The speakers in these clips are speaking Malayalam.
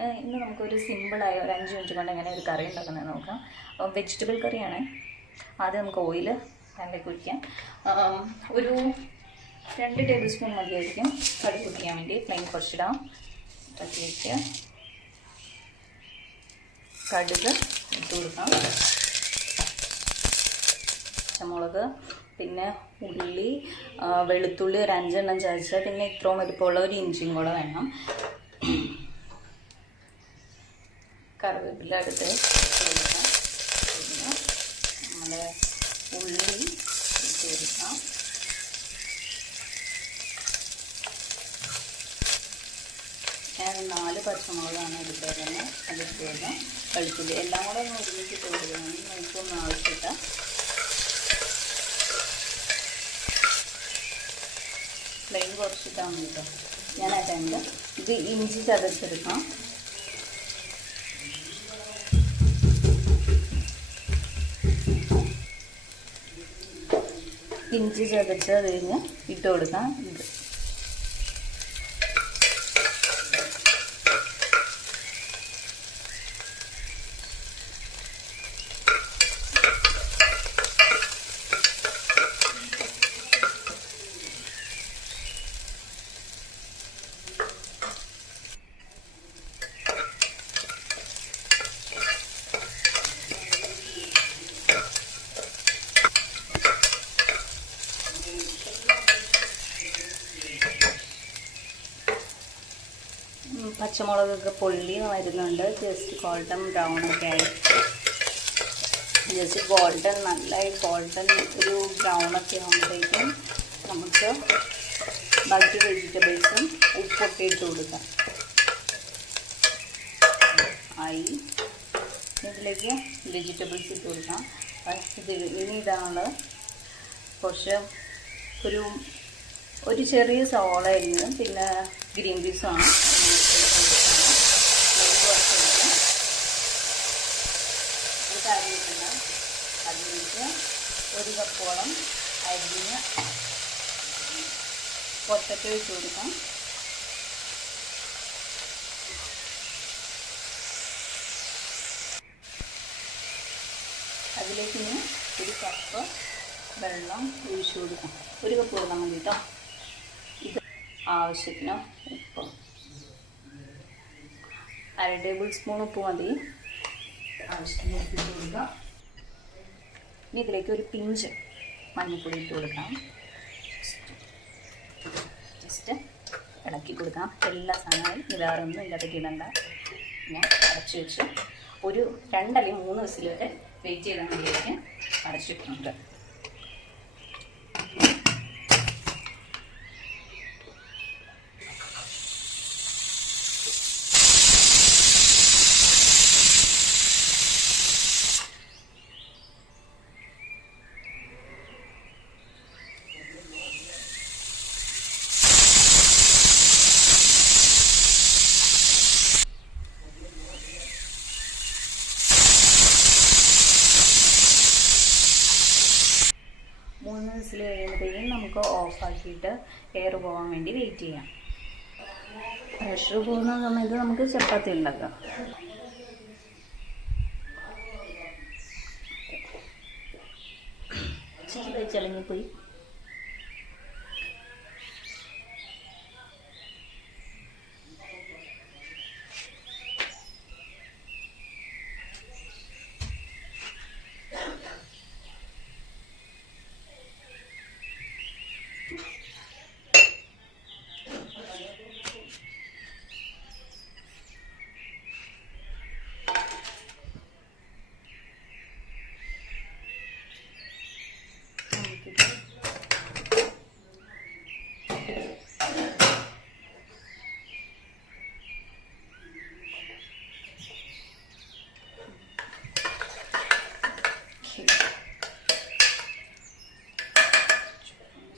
ഇന്ന് നമുക്കൊരു സിമ്പിളായ ഒരു 5 മിനിറ്റ് കൊണ്ട് എങ്ങനെ ഒരു കറി ഉണ്ടാക്കുന്നത് നോക്കാം. അപ്പോൾ വെജിറ്റബിൾ കറിയാണ്. ആദ്യം നമുക്ക് ഓയിൽ പാനിലേക്ക് ഒഴിക്കാം. ഒരു 2 ടേബിൾ സ്പൂൺ മതിയായിരിക്കും കടുക് പൊട്ടിക്കാൻ വേണ്ടി. ഫ്ലെയിം കുറച്ചിടാം. പറ്റി വയ്ക്കുക. കടുക് ഇട്ട് കൊടുക്കാം. പച്ചമുളക്, പിന്നെ ഉള്ളി, വെളുത്തുള്ളി ഒരു 5 എണ്ണം ചതച്ച, പിന്നെ ഇത്രയും വലിപ്പമുള്ള ഒരു ഇഞ്ചിയും കൂടെ വേണം. കറിവേപ്പില എടുത്ത് കൊടുക്കാം. പിന്നെ നമ്മുടെ ഉള്ളി ഇട്ട് കൊടുക്കാം. ഞാൻ 4 പച്ചമുളകാണ് എടുത്തേക്കുന്നത്. അതിട്ട് കൊടുക്കാം. വെളുത്തുള്ളി എല്ലാം കൂടെ ഒന്ന് ഒരുമിച്ചിട്ട് കൊടുക്കുകയാണെങ്കിൽ നമുക്കൊന്നും ആവശ്യമില്ല. ഫ്ലെയിം കുറച്ചിട്ടാണ് കേട്ടോ. ഞാൻ ആ ടൈമിൽ ഇത് ഇഞ്ചി ചതച്ചെടുക്കാം. ഇഞ്ചി ചതച്ച് കഴിഞ്ഞ് ഇട്ട് കൊടുക്കാം. ഇത് പച്ചമുളകൊക്കെ പൊള്ളി വരുന്നുണ്ട്. ജസ്റ്റ് ഗോൾഡൻ ബ്രൗൺ ഒക്കെ ആയി, ജസ്റ്റ് ഗോൾഡൻ നല്ലതായി ഗോൾഡൻ ഒരു ബ്രൗണൊക്കെ ആകുമ്പോഴേക്കും നമുക്ക് ബാക്കി വെജിറ്റബിൾസും ഉപ്പൊക്കെ ഇട്ട് കൊടുക്കാം. ആയി ഇതിലേക്ക് വെജിറ്റബിൾസ് ഇട്ട് കൊടുക്കാം. ഇനി ഇതാണ് കുറച്ച് ഒരു ചെറിയ സവാള അരിഞ്ഞ്, പിന്നെ ഗ്രീൻ പീസാണ്. അതിലേക്ക് 1 കപ്പോളം അരിഞ്ഞ് പൊട്ടറ്റോ ഇട്ട് കൊടുക്കാം. അതിലേക്ക് ഇനി 1 കപ്പ് വെള്ളം ഒഴിച്ചു കൊടുക്കാം. 1 കപ്പ് വെള്ളം മതി കേട്ടോ. ഇത് ആവശ്യത്തിന് ഉപ്പ്, 1/2 ടേബിൾ സ്പൂൺ ഉപ്പ് മതി. ആവശ്യത്തിന് ഇട്ട് കൊടുക്കാം. ഇനി ഇതിലേക്ക് ഒരു പിഞ്ച് മഞ്ഞൾപ്പൊടി ഇട്ട് കൊടുക്കാം. ജസ്റ്റ് ഇളക്കി കൊടുക്കാം. എല്ലാ സാധനവും വേറൊന്നും ഇല്ലാത്തേക്ക് ഇടണ്ട. ഞാൻ അടച്ചു വെച്ച് ഒരു 2 അല്ലെങ്കിൽ 3 വിസിൽ വരെ വെയിറ്റ് ചെയ്താൽ വേണ്ടിയിട്ട് അടച്ചിട്ടുണ്ട്. വിസിൽ കഴിയുമ്പോഴത്തേക്കും നമുക്ക് ഓഫാക്കിയിട്ട് എയർ പോകാൻ വേണ്ടി വെയിറ്റ് ചെയ്യാം. പ്രഷർ പോകുന്ന സമയത്ത് നമുക്ക് ചപ്പാത്തി ഉണ്ടാക്കാം. ചളിങ്ങിപ്പോയി.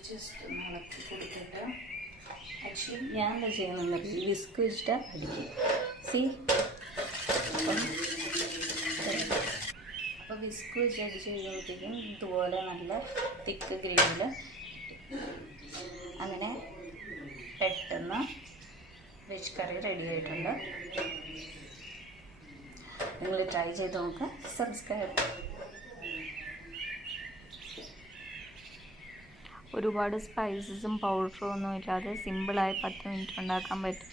ജസ്റ്റ് ഒന്ന് ഇളക്കി കൊടുത്തിട്ട് ആക്ച്വലി ഞാൻ എന്താ ചെയ്യുന്നത്, ഈ വിസ്ക് വെച്ചിട്ട് അടിക്കും. അപ്പോൾ വിസ്ക് വെച്ച് അടിച്ച് കഴിയുമ്പോഴത്തേക്കും ഇതുപോലെ നല്ല തിക്ക് ഗ്രേവിൽ അങ്ങനെ പെട്ടെന്ന് വെജ് കറി റെഡി ആയിട്ടുണ്ട്. നിങ്ങൾ ട്രൈ ചെയ്ത് നോക്കുക. സബ്സ്ക്രൈബ്. ഒരുപാട് സ്പൈസസും പൗഡറും ഒന്നും ഇല്ലാതെ സിമ്പിളായി 10 മിനിറ്റ് ഉണ്ടാക്കാൻ പറ്റും.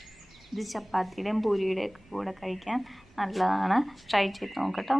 ഇത് ചപ്പാത്തിയുടെയും പൂരിയുടെയും കൂടെ കഴിക്കാൻ നല്ലതാണ്. ട്രൈ ചെയ്ത് നോക്കട്ടോ.